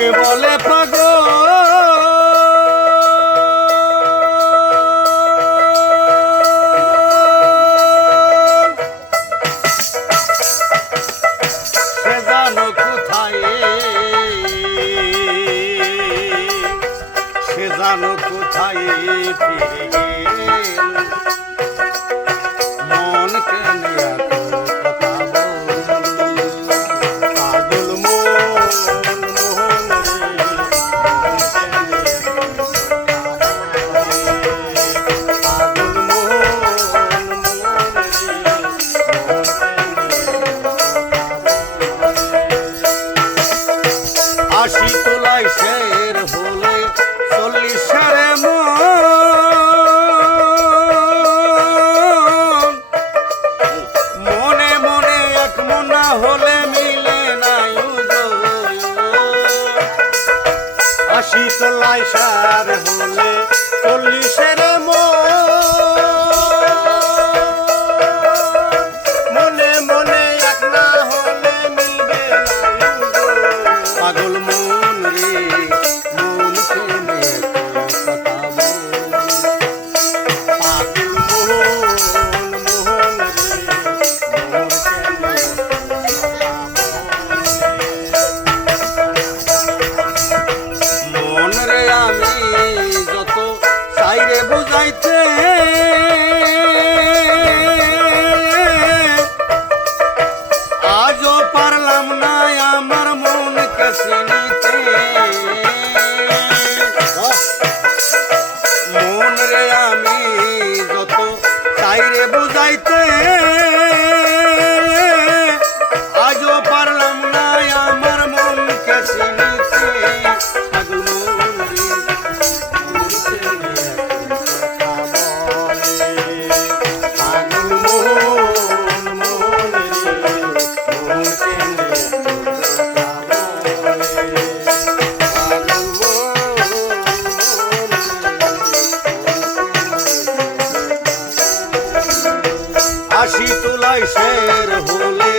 তাকে বলে পাগল। জানো কোথায় ফিরে গেল? হলে মিলে নাই আশি তো লাইসার হলে চল্লিশের Asina. আশি তোলায় শের হলে।